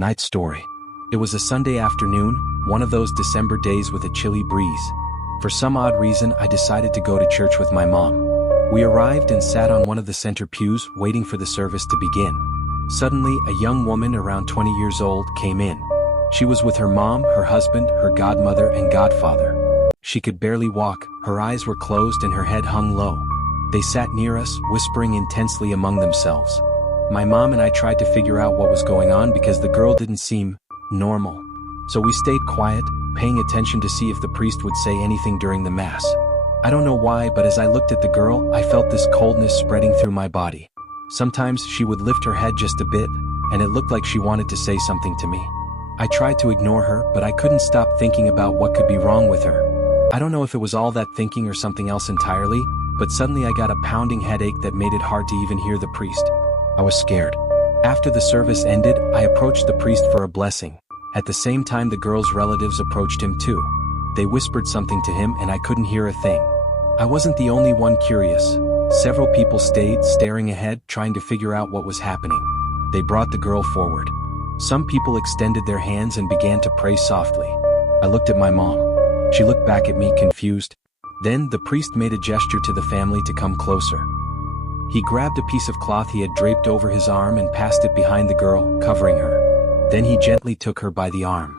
Night story. It was a Sunday afternoon, one of those December days with a chilly breeze. For some odd reason, I decided to go to church with my mom. We arrived and sat on one of the center pews, waiting for the service to begin. Suddenly, a young woman around 20 years old came in. She was with her mom, her husband, her godmother, and godfather. She could barely walk, her eyes were closed and her head hung low. They sat near us, whispering intensely among themselves. My mom and I tried to figure out what was going on because the girl didn't seem normal. So we stayed quiet, paying attention to see if the priest would say anything during the mass. I don't know why, but as I looked at the girl, I felt this coldness spreading through my body. Sometimes she would lift her head just a bit, and it looked like she wanted to say something to me. I tried to ignore her, but I couldn't stop thinking about what could be wrong with her. I don't know if it was all that thinking or something else entirely, but suddenly I got a pounding headache that made it hard to even hear the priest. I was scared. After the service ended, I approached the priest for a blessing. At the same time, the girl's relatives approached him too. They whispered something to him and I couldn't hear a thing. I wasn't the only one curious. Several people stayed, staring ahead, trying to figure out what was happening. They brought the girl forward. Some people extended their hands and began to pray softly. I looked at my mom. She looked back at me, confused. Then, the priest made a gesture to the family to come closer. He grabbed a piece of cloth he had draped over his arm and passed it behind the girl, covering her. Then he gently took her by the arm.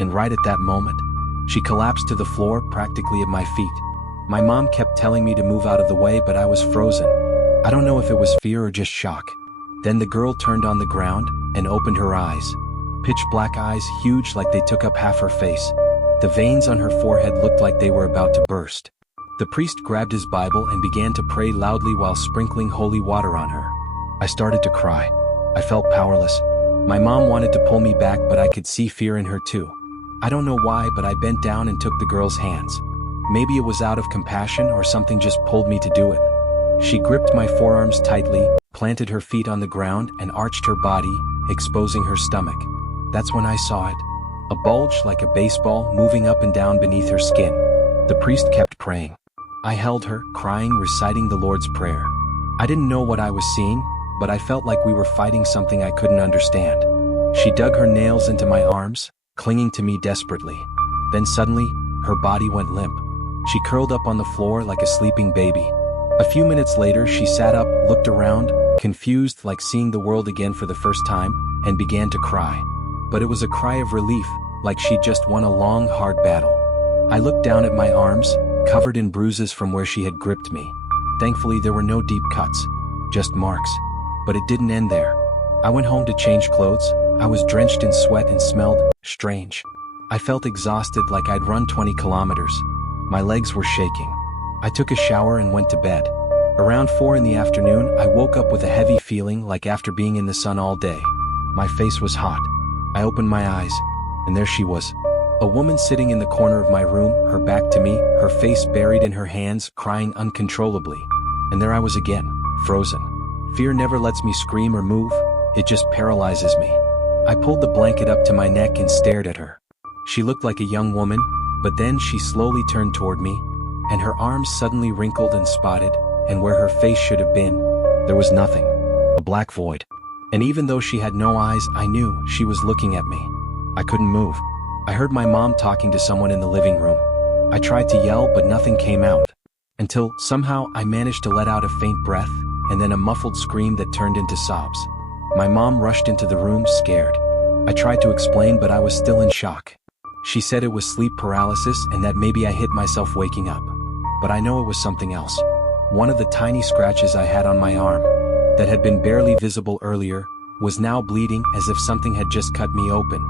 And right at that moment, she collapsed to the floor, practically at my feet. My mom kept telling me to move out of the way, but I was frozen. I don't know if it was fear or just shock. Then the girl turned on the ground and opened her eyes. Pitch black eyes, huge, like they took up half her face. The veins on her forehead looked like they were about to burst. The priest grabbed his Bible and began to pray loudly while sprinkling holy water on her. I started to cry. I felt powerless. My mom wanted to pull me back, but I could see fear in her too. I don't know why, but I bent down and took the girl's hands. Maybe it was out of compassion or something just pulled me to do it. She gripped my forearms tightly, planted her feet on the ground, and arched her body, exposing her stomach. That's when I saw it. A bulge like a baseball moving up and down beneath her skin. The priest kept praying. I held her, crying, reciting the Lord's Prayer. I didn't know what I was seeing, but I felt like we were fighting something I couldn't understand. She dug her nails into my arms, clinging to me desperately. Then suddenly, her body went limp. She curled up on the floor like a sleeping baby. A few minutes later, she sat up, looked around, confused, like seeing the world again for the first time, and began to cry. But it was a cry of relief, like she'd just won a long, hard battle. I looked down at my arms, covered in bruises from where she had gripped me. Thankfully, there were no deep cuts, just marks. But it didn't end there. I went home to change clothes. I was drenched in sweat and smelled strange. I felt exhausted, like I'd run 20 kilometers. My legs were shaking. I took a shower and went to bed. Around 4 in the afternoon, I woke up with a heavy feeling, like after being in the sun all day. My face was hot. I opened my eyes, and there she was. A woman sitting in the corner of my room, her back to me, her face buried in her hands, crying uncontrollably. And there I was again, frozen. Fear never lets me scream or move, it just paralyzes me. I pulled the blanket up to my neck and stared at her. She looked like a young woman, but then she slowly turned toward me, and her arms suddenly wrinkled and spotted, and where her face should have been, there was nothing. A black void. And even though she had no eyes, I knew she was looking at me. I couldn't move. I heard my mom talking to someone in the living room. I tried to yell, but nothing came out. Until, somehow, I managed to let out a faint breath, and then a muffled scream that turned into sobs. My mom rushed into the room, scared. I tried to explain, but I was still in shock. She said it was sleep paralysis and that maybe I hit myself waking up. But I know it was something else. One of the tiny scratches I had on my arm, that had been barely visible earlier, was now bleeding as if something had just cut me open.